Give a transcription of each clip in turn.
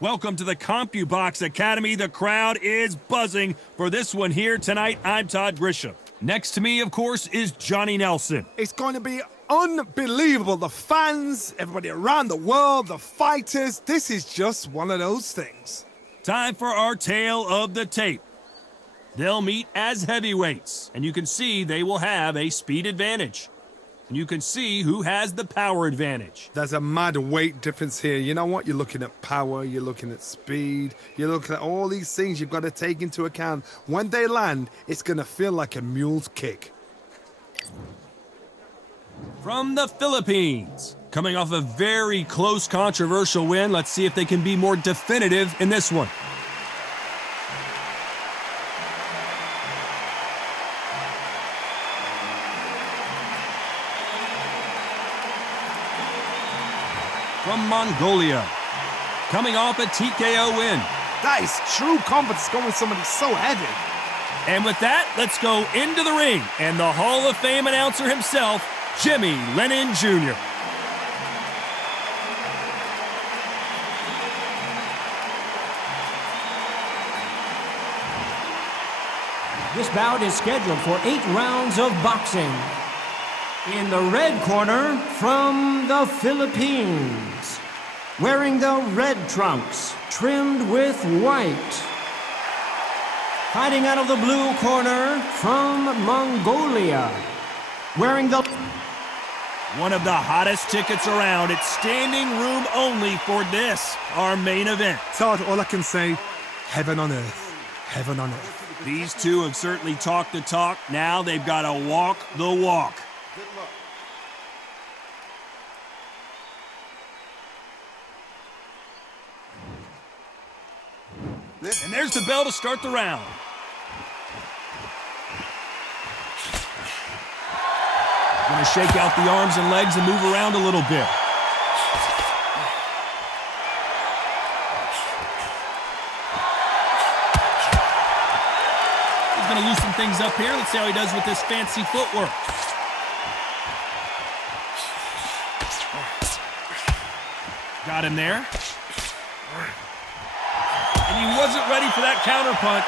Welcome to the CompuBox Academy. The crowd is buzzing for this one here tonight. I'm Todd Grisham. Next to me, of course, is Johnny Nelson. It's going to be unbelievable. The fans, everybody around the world, the fighters. This is just one of those things. Time for our tale of the tape. They'll meet as heavyweights, and you can see they will have a speed advantage. And you can see who has the power advantage. There's a mad weight difference here. You know what? You're looking at power, you're looking at speed, you're looking at all these things you've got to take into account. When they land, it's going to feel like a mule's kick. From the Philippines, coming off a very close, controversial win, let's see if they can be more definitive in this one. From Mongolia, coming off a TKO win. That is true confidence going with somebody so heavy. And with that, let's go into the ring and the Hall of Fame announcer himself, Jimmy Lennon Jr. This bout is scheduled for 8 rounds of boxing. In the red corner, from the Philippines, wearing the red trunks, trimmed with white. Fighting out of the blue corner, from Mongolia, wearing the... One of the hottest tickets around. It's standing room only for this, our main event. Todd, all I can say, heaven on earth. Heaven on earth. These two have certainly talked the talk. Now they've got to walk the walk. And there's the bell to start the round. Going to shake out the arms and legs and move around a little bit. He's going to loosen things up here. Let's see how he does with this fancy footwork. Got him there. And he wasn't ready for that counter punch.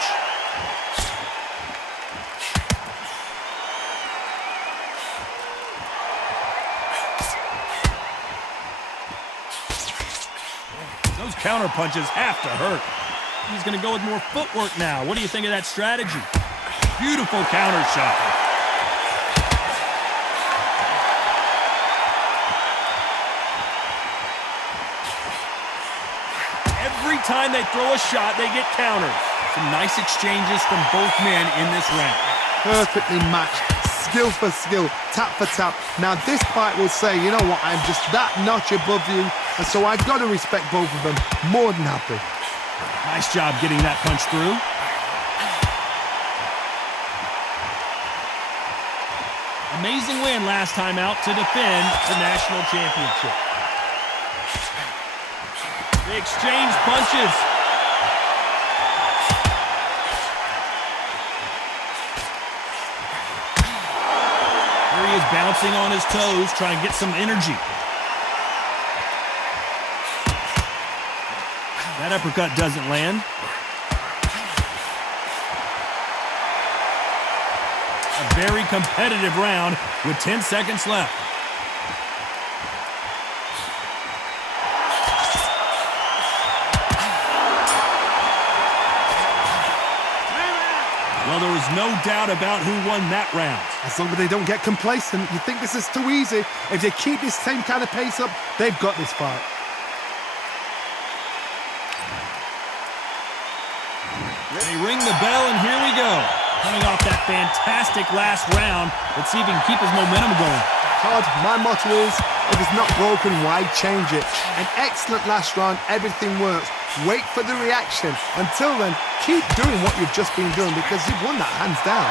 Those counter punches have to hurt. He's going to go with more footwork now. What do you think of that strategy? Beautiful counter shot. Every time they throw a shot, they get countered. Some nice exchanges from both men in this round. Perfectly matched, skill for skill, tap for tap. Now this fight will say, you know what, I'm just that notch above you, and so I've got to respect both of them. More than happy. Nice job getting that punch through. Amazing win last time out to defend the national championship. They exchange punches. Here he is bouncing on his toes, trying to get some energy. That uppercut doesn't land. A very competitive round with 10 seconds left. Well, there was no doubt about who won that round. As long as they don't get complacent, you think this is too easy. If they keep this same kind of pace up, they've got this fight. They ring the bell, and here we go. Coming off that fantastic last round, let's see if he can keep his momentum going. Todd, my motto is, if it's not broken, why change it? An excellent last round, everything works. Wait for the reaction. Until then, keep doing what you've just been doing because you've won that hands down.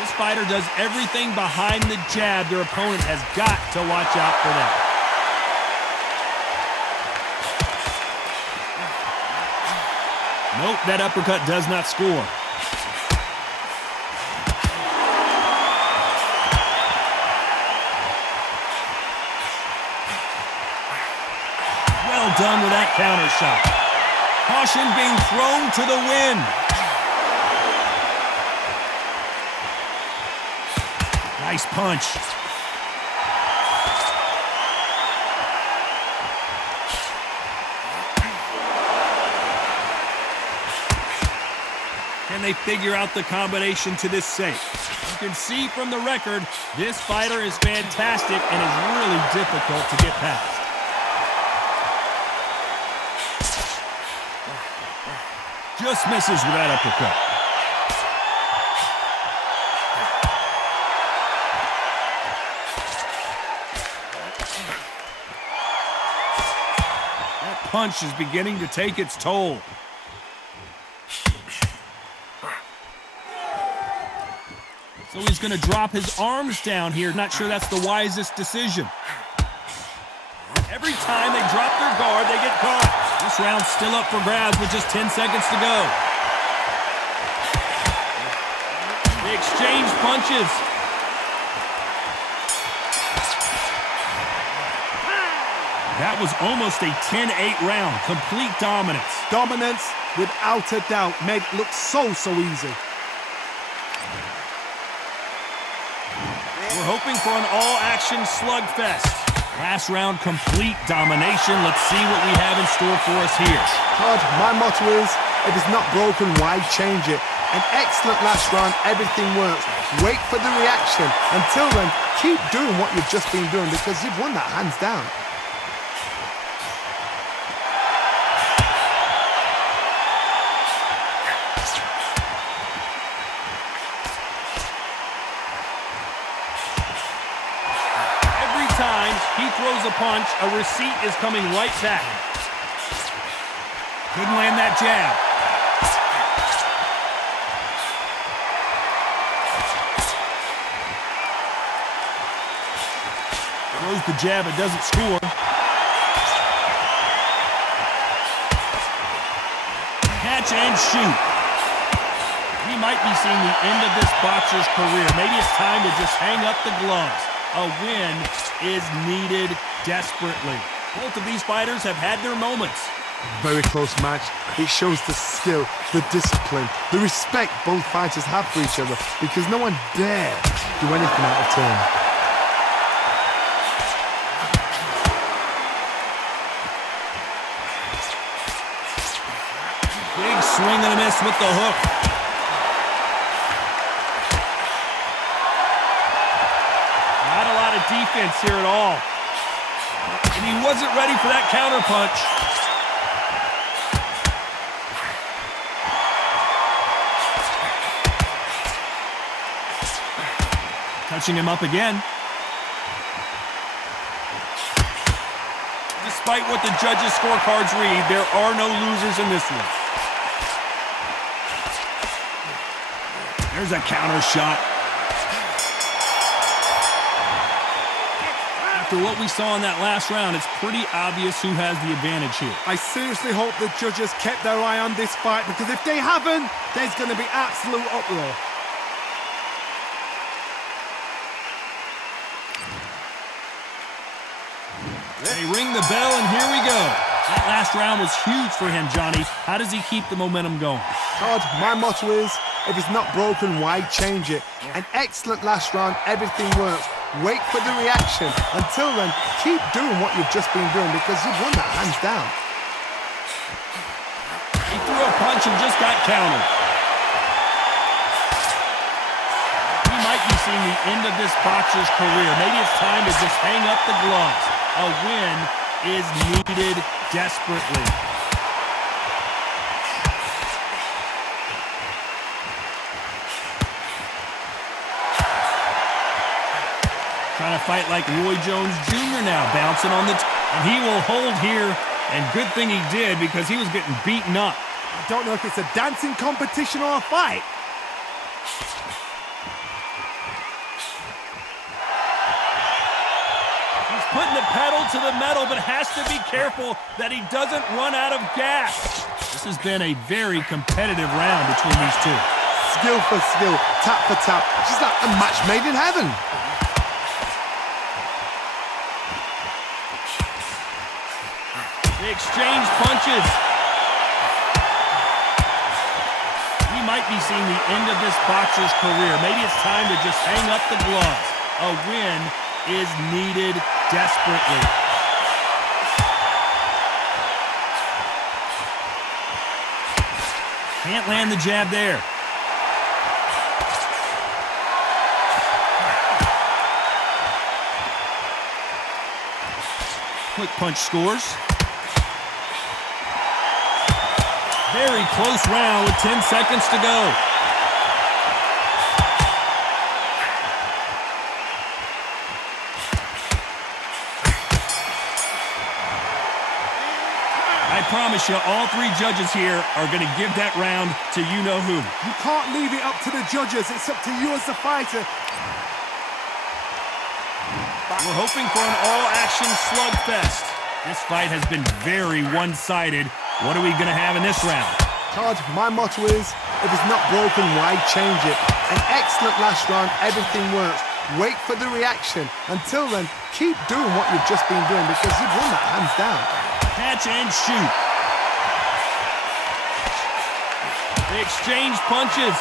This fighter does everything behind the jab. Their opponent has got to watch out for that. Nope, that uppercut does not score. Well done with that counter shot. Caution being thrown to the wind. Nice punch. Can they figure out the combination to this safe? You can see from the record, this fighter is fantastic and is really difficult to get past. Just misses with that uppercut. That punch is beginning to take its toll. So he's going to drop his arms down here. Not sure that's the wisest decision. Every time they drop their guard, they get caught. This round's still up for grabs with just 10 seconds to go. They exchange punches. That was almost a 10-8 round. Complete dominance. Dominance, without a doubt, made it look so easy. We're hoping for an all-action slugfest. Last round, complete domination. Let's see what we have in store for us here. Todd, my motto is, if it's not broken, why change it? An excellent last round, everything works. Wait for the reaction. Until then, keep doing what you've just been doing because you've won that hands down. He throws a punch, a receipt is coming right back. Couldn't land that jab. Throws the jab, it doesn't score. Catch and shoot. We might be seeing the end of this boxer's career. Maybe it's time to just hang up the gloves. A win is needed desperately. Both of these fighters have had their moments. Very close match. It shows the skill, the discipline, the respect both fighters have for each other because no one dare do anything out of turn. Big swing and a miss with the hook. Defense here at all. And he wasn't ready for that counter punch. Touching him up again. Despite what the judges' scorecards read, there are no losers in this one. There's a counter shot. After what we saw in that last round, it's pretty obvious who has the advantage here. I seriously hope the judges kept their eye on this fight because if they haven't, there's going to be absolute uproar. They ring the bell, and here we go. That last round was huge for him, Johnny. How does he keep the momentum going? Todd, my motto is, if it's not broken, why change it? An excellent last round, everything works. Wait for the reaction. Until then, keep doing what you've just been doing because you've won that hands down. He threw a punch and just got countered. We might be seeing the end of this boxer's career. Maybe it's time to just hang up the gloves. A win is needed desperately. Trying to fight like Roy Jones Jr. now, bouncing on the and he will hold here, and good thing he did because he was getting beaten up. I don't know if it's a dancing competition or a fight. He's putting the pedal to the metal, but has to be careful that he doesn't run out of gas. This has been a very competitive round between these two. Skill for skill, tap for tap. It's just like a match made in heaven. They exchange punches. We might be seeing the end of this boxer's career. Maybe it's time to just hang up the gloves. A win is needed desperately. Can't land the jab there. Quick punch scores. Very close round with 10 seconds to go. I promise you, all three judges here are going to give that round to you-know-who. You can't leave it up to the judges. It's up to you as the fighter. We're hoping for an all-action slugfest. This fight has been very one-sided. What are we going to have in this round? Todd, my motto is, if it's not broken, why change it? An excellent last round, everything works. Wait for the reaction. Until then, keep doing what you've just been doing because you've won that hands down. Catch and shoot. They exchange punches.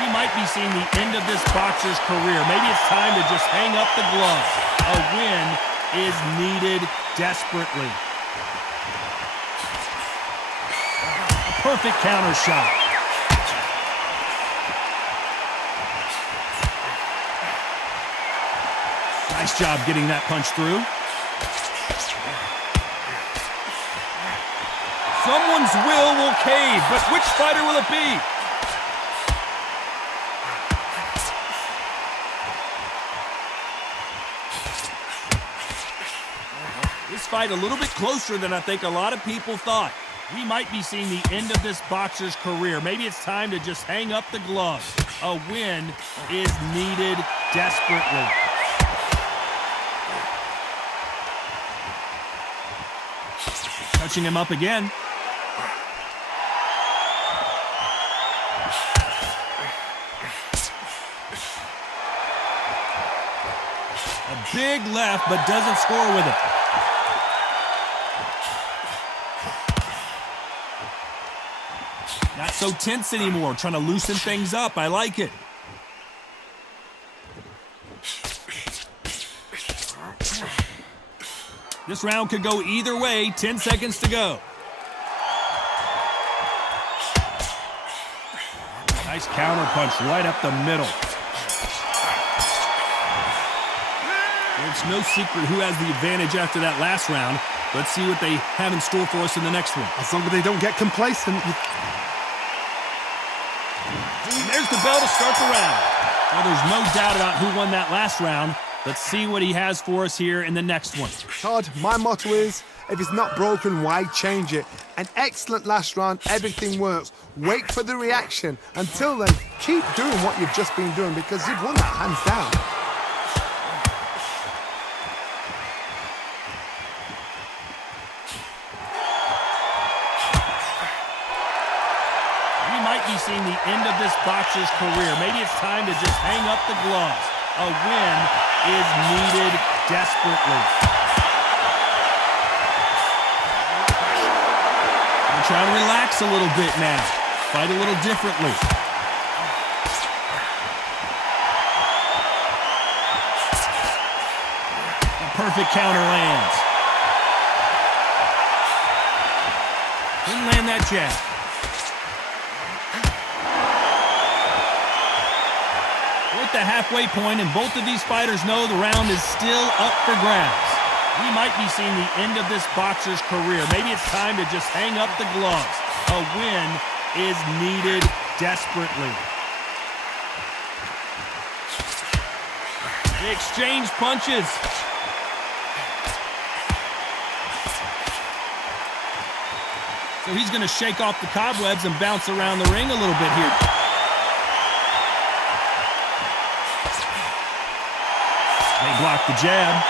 We might be seeing the end of this boxer's career. Maybe it's time to just hang up the gloves. A win is needed desperately. A perfect counter shot. Nice job getting that punch through. Someone's will cave, but which fighter will it be? This fight a little bit closer than I think a lot of people thought. We might be seeing the end of this boxer's career. Maybe it's time to just hang up the gloves. A win is needed desperately. Touching him up again. A big left, but doesn't score with it. Not so tense anymore, trying to loosen things up. I like it. This round could go either way. 10 seconds to go. Nice counter punch right up the middle. It's no secret who has the advantage after that last round. Let's see what they have in store for us in the next one. As long as they don't get complacent. And there's the bell to start the round. Well, there's no doubt about who won that last round. Let's see what he has for us here in the next one. Todd, my motto is, if it's not broken, why change it? An excellent last round, everything works. Wait for the reaction. Until then, keep doing what you've just been doing because you've won that hands down. We might be seeing the end of this boxer's career. Maybe it's time to just hang up the gloves. A win is needed desperately. I'm trying to relax a little bit now. Fight a little differently. The perfect counter lands. Didn't land that jab. We're at the halfway point, and both of these fighters know the round is still up for grabs. We might be seeing the end of this boxer's career. Maybe it's time to just hang up the gloves. A win is needed desperately. They exchange punches. So he's going to shake off the cobwebs and bounce around the ring a little bit here. They block the jab.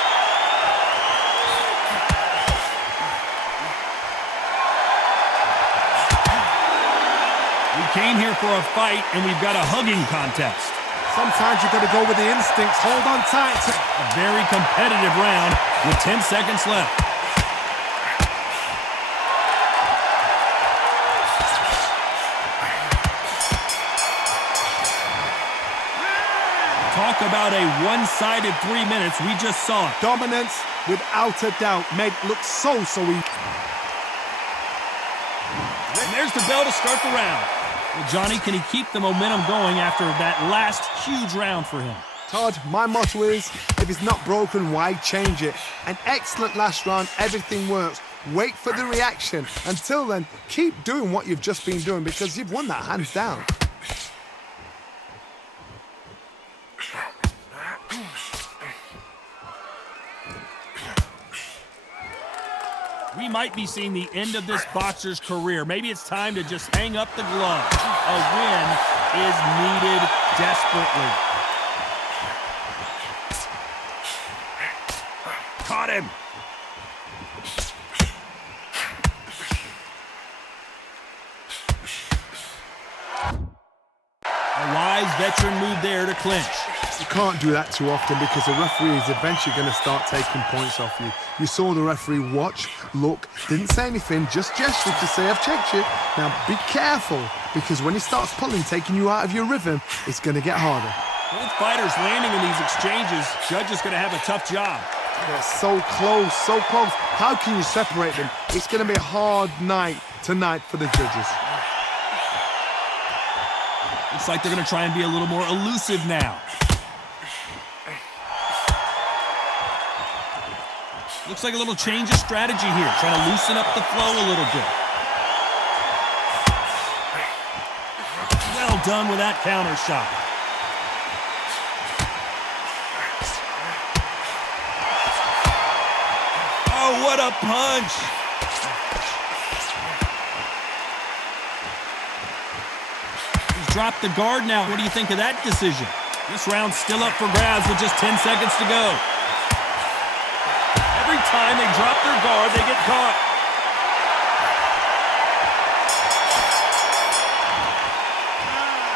We came here for a fight, and we've got a hugging contest. Sometimes you got to go with the instincts. Hold on tight. A very competitive round with 10 seconds left. Talk about a one-sided 3 minutes. We just saw it. Dominance, without a doubt, made look so easy. And there's the bell to start the round. Well, Johnny, can he keep the momentum going after that last huge round for him? Todd, my motto is, if it's not broken, why change it? An excellent last round, everything works. Wait for the reaction. Until then, keep doing what you've just been doing because you've won that hands down. We might be seeing the end of this boxer's career. Maybe it's time to just hang up the gloves. A win is needed desperately. Caught him. A wise veteran move there to clinch. You can't do that too often because the referee is eventually going to start taking points off you. You saw the referee watch, look, didn't say anything, just gestured to say, I've checked you. Now be careful because when he starts pulling, taking you out of your rhythm, it's going to get harder. Both fighters landing in these exchanges. Judge is going to have a tough job. They're so close, so close. How can you separate them? It's going to be a hard night tonight for the judges. Looks like they're going to try and be a little more elusive now. Looks like a little change of strategy here, trying to loosen up the flow a little bit. Well done with that counter shot. Oh, what a punch! He's dropped the guard now. What do you think of that decision? This round's still up for grabs with just 10 seconds to go. Every time they drop their guard, they get caught.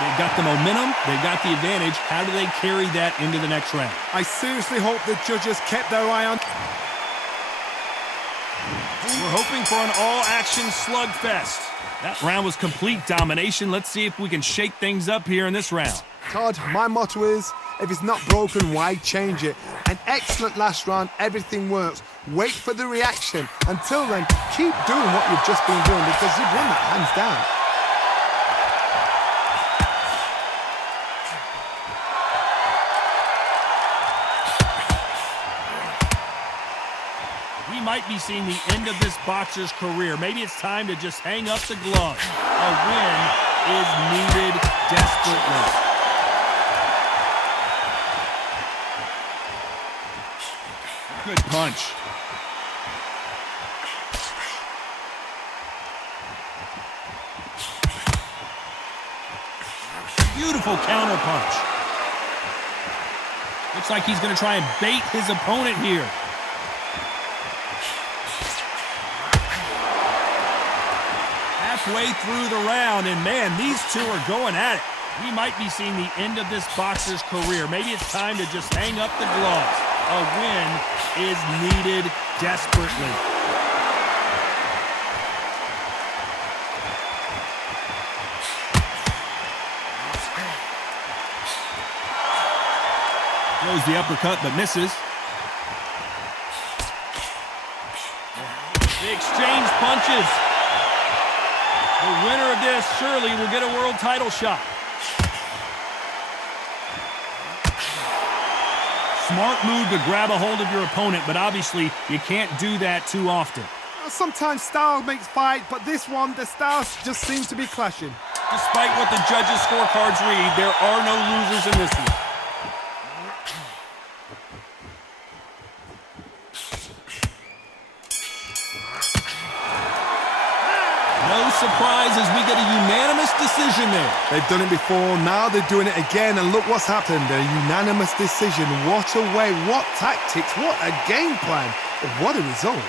They've got the momentum, they've got the advantage. How do they carry that into the next round? I seriously hope the judges kept their eye on... We're hoping for an all-action slugfest. That round was complete domination. Let's see if we can shake things up here in this round. Todd, my motto is, if it's not broken, why change it? An excellent last round, everything works. Wait for the reaction. Until then, keep doing what you've just been doing because you've won that hands down. We might be seeing the end of this boxer's career. Maybe it's time to just hang up the gloves. A win is needed desperately. Good punch. Beautiful counter punch. Looks like he's going to try and bait his opponent here. Halfway through the round, and man, these two are going at it. We might be seeing the end of this boxer's career. Maybe it's time to just hang up the gloves. A win is needed desperately. Throws the uppercut but misses. They exchange punches. The winner of this surely will get a world title shot. Smart move to grab a hold of your opponent, but obviously you can't do that too often. Sometimes style makes fight, but this one, the styles just seem to be clashing. Despite what the judges' scorecards read, there are no losers in this one. No surprise as we get a unanimous decision there. They've done it before, now they're doing it again, and look what's happened. A unanimous decision. What a way, what tactics, what a game plan. What a result.